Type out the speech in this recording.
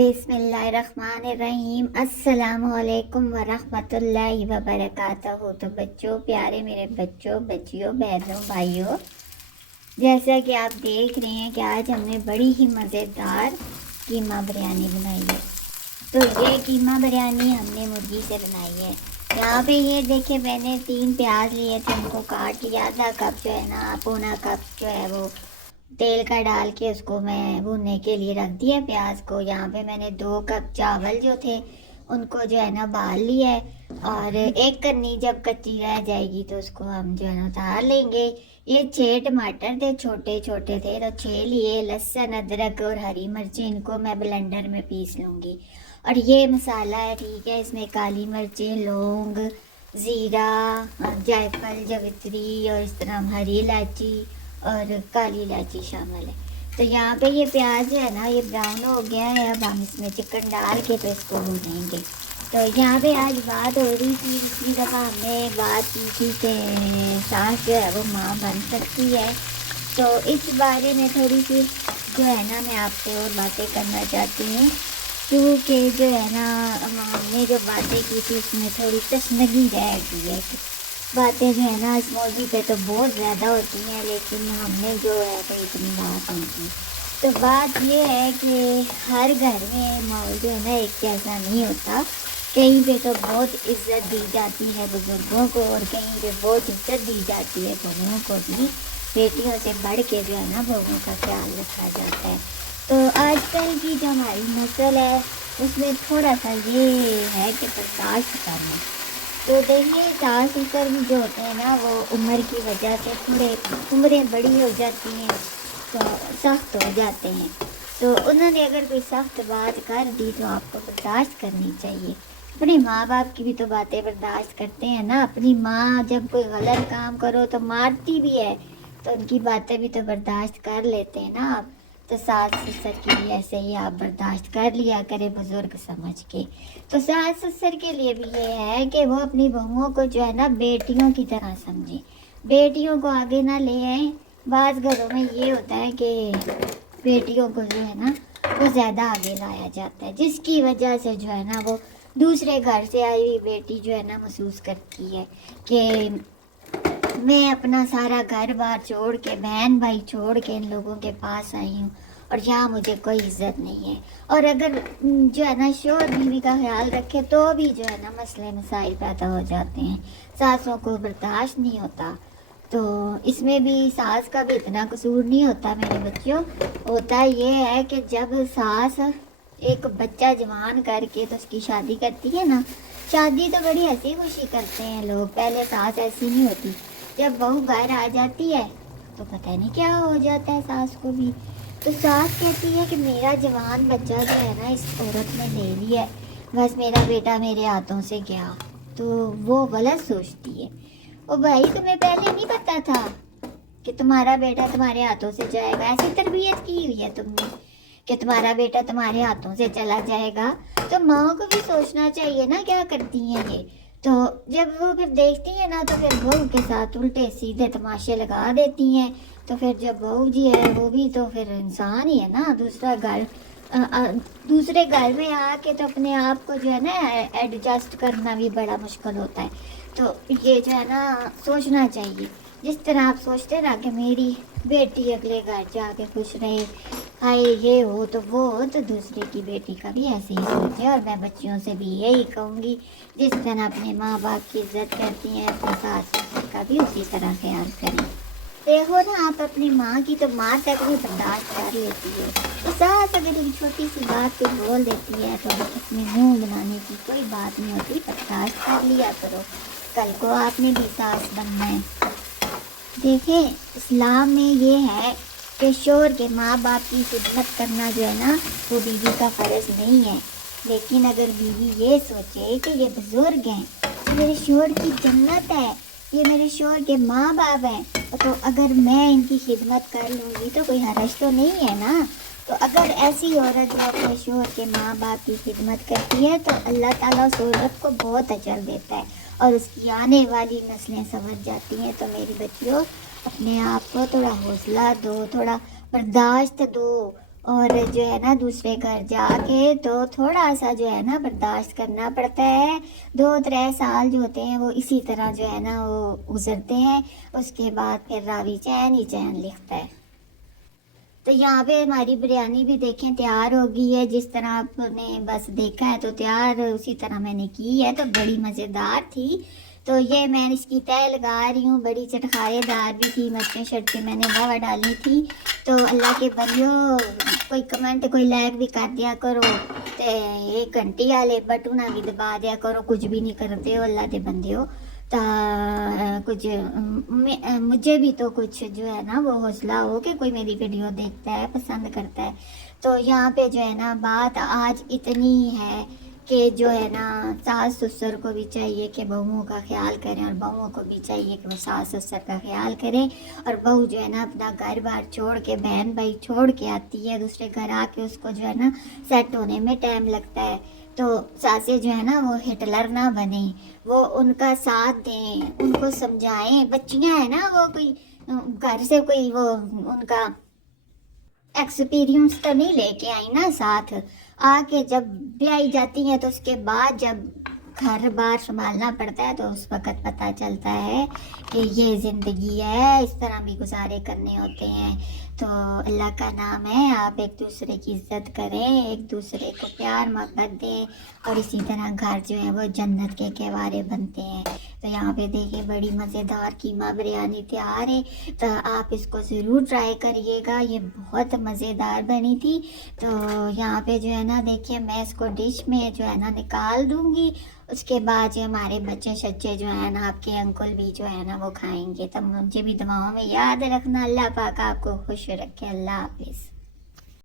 بسم اللہ الرحمن الرحیم۔ السلام علیکم ورحمۃ اللہ وبرکاتہ۔ تو بچوں، پیارے میرے بچوں، بچیوں، بہنوں، بھائیوں، جیسا کہ آپ دیکھ رہے ہیں کہ آج ہم نے بڑی ہی مزیدار قیمہ بریانی بنائی ہے۔ تو یہ قیمہ بریانی ہم نے مرغی سے بنائی ہے۔ یہاں پہ یہ دیکھیں، میں نے 3 پیاز لیے تھے، ان کو کاٹ لیا، آدھا کپ جو ہے نا، پونا کپ جو ہے وہ تیل کا ڈال کے اس کو میں بھوننے کے لیے رکھ دیا پیاز کو۔ یہاں پہ میں نے 2 کپ چاول جو تھے ان کو جو ہے نا ابال لیا ہے، اور ایک کرنی جب کچی رہ جائے گی تو اس کو ہم جو ہے نا اتار لیں گے۔ یہ 6 ٹماٹر تھے، چھوٹے چھوٹے تھے تو 6 لیے۔ لہسن، ادرک اور ہری مرچیں، ان کو میں بلینڈر میں پیس لوں گی۔ اور یہ مسالہ ہے، ٹھیک ہے، اس میں کالی مرچیں، لونگ، زیرہ، جائفل، جوتری اور اس طرح ہری الائچی اور کالی الائچی شامل ہے۔ تو یہاں پہ یہ پیاز جو ہے نا یہ براؤن ہو گیا ہے، اب ہم اس میں چکن ڈال کے تو اس کو بھونیں گے۔ تو یہاں پہ آج بات ہو رہی تھی، پچھلی دفعہ ہم نے بات کی تھی کہ ساس جو ہے وہ ماں بن سکتی ہے، تو اس بارے میں تھوڑی سی جو ہے نا میں آپ سے اور باتیں کرنا چاہتی ہوں، کیونکہ جو ہے نا ہم نے جو باتیں کی تھی اس میں تھوڑی تشنگی رہ گئی ہے۔ باتیں جو ہے نا اس موضوع پہ تو بہت زیادہ ہوتی ہیں، لیکن ہم نے جو ہے تو اتنی بات نہیں کی۔ تو بات یہ ہے کہ ہر گھر میں ماحول جو ہے نا ایک جیسا نہیں ہوتا، کہیں پہ تو بہت عزت دی جاتی ہے بزرگوں کو، اور کہیں پہ بہت عزت دی جاتی ہے بہوؤں کو بھی۔ بیٹیوں سے بڑھ کے جو ہے نا بہوؤں کا خیال رکھا جاتا ہے۔ تو آج کل کی جو ہماری نسل ہے اس میں تھوڑا سا یہ ہے کہ برداشت کرنا۔ تو دیکھیے، ساس سسر بھی جو ہوتے ہیں نا وہ عمر کی وجہ سے تھوڑے عمریں بڑی ہو جاتی ہیں تو سخت ہو جاتے ہیں، تو انہوں نے اگر کوئی سخت بات کر دی تو آپ کو برداشت کرنی چاہیے۔ اپنے ماں باپ کی بھی تو باتیں برداشت کرتے ہیں نا۔ اپنی ماں جب کوئی غلط کام کرو تو مارتی بھی ہے، تو ان کی باتیں بھی تو برداشت کر لیتے ہیں نا آپ۔ تو ساس سسر کی بھی ایسے ہی آپ برداشت کر لیا کرے بزرگ سمجھ کے۔ تو ساس سسر کے لیے بھی یہ ہے کہ وہ اپنی بہوؤں کو جو ہے نا بیٹیوں کی طرح سمجھیں، بیٹیوں کو آگے نہ لے آئیں۔ بعض گھروں میں یہ ہوتا ہے کہ بیٹیوں کو جو ہے نا وہ زیادہ آگے لایا جاتا ہے، جس کی وجہ سے جو ہے نا وہ دوسرے گھر سے آئی ہوئی بیٹی جو ہے نا محسوس کرتی ہے کہ میں اپنا سارا گھر بار چھوڑ کے، بہن بھائی چھوڑ کے ان لوگوں کے پاس آئی ہوں اور یہاں مجھے کوئی عزت نہیں ہے۔ اور اگر جو ہے نا شوہر بیوی کا خیال رکھے تو بھی جو ہے نا مسئلے مسائل پیدا ہو جاتے ہیں، ساسوں کو برداشت نہیں ہوتا۔ تو اس میں بھی ساس کا بھی اتنا قصور نہیں ہوتا میرے بچوں۔ ہوتا یہ ہے کہ جب ساس ایک بچہ جوان کر کے تو اس کی شادی کرتی ہے نا، شادی تو بڑی ہنسی خوشی کرتے ہیں لوگ، پہلے ساس ایسی نہیں ہوتی، جب بہو گھر آ جاتی ہے تو پتہ نہیں کیا ہو جاتا ہے ساس کو بھی۔ تو ساس کہتی ہے کہ میرا جوان بچہ جو ہے نا اس عورت نے لے لیا ہے، بس میرا بیٹا میرے ہاتھوں سے گیا، تو وہ غلط سوچتی ہے۔ او بھائی، تمہیں پہلے نہیں پتا تھا کہ تمہارا بیٹا تمہارے ہاتھوں سے جائے گا؟ ایسی تربیت کی ہوئی ہے تم نے کہ تمہارا بیٹا تمہارے ہاتھوں سے چلا جائے گا؟ تو ماں کو بھی سوچنا چاہیے نا کیا کرتی ہیں یہ۔ تو جب وہ پھر دیکھتی ہیں نا تو پھر بہو کے ساتھ الٹے سیدھے تماشے لگا دیتی ہیں۔ تو پھر جب بہو جی ہے وہ بھی تو پھر انسان ہی ہے نا، دوسرے گھر میں آ کے تو اپنے آپ کو جو ہے نا ایڈجسٹ کرنا بھی بڑا مشکل ہوتا ہے۔ تو یہ جو ہے نا سوچنا چاہیے، جس طرح آپ سوچتے نا کہ میری بیٹی اگلے گھر جا کے خوش رہے، ہائے یہ ہو تو وہ ہو، تو دوسرے کی بیٹی کا بھی ایسے ہی سوچے۔ اور میں بچیوں سے بھی یہی کہوں گی، جس طرح اپنے ماں باپ کی عزت کرتی ہیں اپنے ساس سسر کا بھی اسی طرح خیال کریں۔ دیکھو نا، آپ اپنی ماں کی تو ماں تک بھی برداشت کر لیتی ہے، تو ساس اگر ایک چھوٹی سی بات پہ بول دیتی ہے تو اس میں منہ بنانے کی کوئی بات نہیں ہوتی، برداشت کر لیا کرو، کل کو آپ نے بھی ساس بننا ہے۔ دیکھیں، اسلام میں یہ ہے کہ شوہر کے ماں باپ کی خدمت کرنا جو ہے نا وہ بیوی کا فرض نہیں ہے، لیکن اگر بیوی یہ سوچے کہ یہ بزرگ ہیں، یہ میرے شوہر کی جنت ہے، یہ میرے شوہر کے ماں باپ ہیں، تو اگر میں ان کی خدمت کر لوں گی تو کوئی حرج تو نہیں ہے نا۔ تو اگر ایسی عورت جو اپنے شوہر کے ماں باپ کی خدمت کرتی ہے تو اللہ تعالیٰ اس عورت کو بہت اجر دیتا ہے اور اس کی آنے والی نسلیں سنور جاتی ہیں۔ تو میری بچیوں، اپنے آپ کو تھوڑا حوصلہ دو، تھوڑا برداشت دو، اور جو ہے نا دوسرے گھر جا کے تو تھوڑا سا جو ہے نا برداشت کرنا پڑتا ہے. 2-3 سال جو ہوتے ہیں وہ اسی طرح جو ہے نا وہ گزرتے ہیں. اس کے بعد پھر راوی چین ہی چین لکھتا ہے. تو یہاں پہ ہماری بریانی بھی دیکھیں تیار ہو گئی ہے. جس طرح آپ نے بس دیکھا ہے تو تیار اسی طرح میں نے کی ہے. تو بڑی مزیدار تھی. تو یہ میں اس کی تہہ لگا رہی ہوں. بڑی چٹخارے دار بھی تھی. مرچیں شرچیں میں نے دوا ڈالی تھی. تو اللہ کے بندیو کوئی کمنٹ کوئی لائک بھی کر دیا کرو. تے ایک گھنٹی والے بٹنا بھی دبا دیا کرو. کچھ بھی نہیں کرتے ہو اللہ کے بندیو. تا کچھ مجھے بھی تو کچھ جو ہے نا وہ حوصلہ ہو کہ کوئی میری ویڈیو دیکھتا ہے پسند کرتا ہے. تو یہاں پہ جو ہے نا بات آج اتنی ہے کہ جو ہے نا ساس سسر کو بھی چاہیے کہ بہوؤں کا خیال کریں اور بہوؤں کو بھی چاہیے کہ وہ ساس سسر کا خیال کریں. اور بہو جو ہے نا اپنا گھر بار چھوڑ کے بہن بھائی چھوڑ کے آتی ہے دوسرے گھر آ کے اس کو جو ہے نا سیٹ ہونے میں ٹائم لگتا ہے. تو ساسیں جو ہے نا وہ ہٹلر نہ بنیں. وہ ان کا ساتھ دیں ان کو سمجھائیں. بچیاں ہیں نا وہ کوئی گھر سے کوئی وہ ان کا ایکسپیرینس تو نہیں لے کے آئی نا ساتھ. آ کے جب بیائی جاتی ہیں تو اس کے بعد جب گھر بار سنبھالنا پڑتا ہے تو اس وقت پتہ چلتا ہے کہ یہ زندگی ہے. اس طرح بھی گزارے کرنے ہوتے ہیں. تو اللہ کا نام ہے آپ ایک دوسرے کی عزت کریں, ایک دوسرے کو پیار محبت دیں اور اسی طرح گھر جو ہے وہ جنت کے کہوارے بنتے ہیں. تو یہاں پہ دیکھیں بڑی مزیدار قیمہ بریانی تیار ہے. تو آپ اس کو ضرور ٹرائی کریے گا. یہ بہت مزیدار بنی تھی. تو یہاں پہ جو ہے نا دیکھیے میں اس کو ڈش میں جو ہے نا نکال دوں گی. اس کے بعد جو ہمارے بچے شچے جو ہیں نا آپ کے انکل بھی جو ہے نا وہ کھائیں گے. تب مجھے بھی دعاؤں میں یاد رکھنا. اللہ پاک آپ کو خوش رکھے. اللہ حافظ.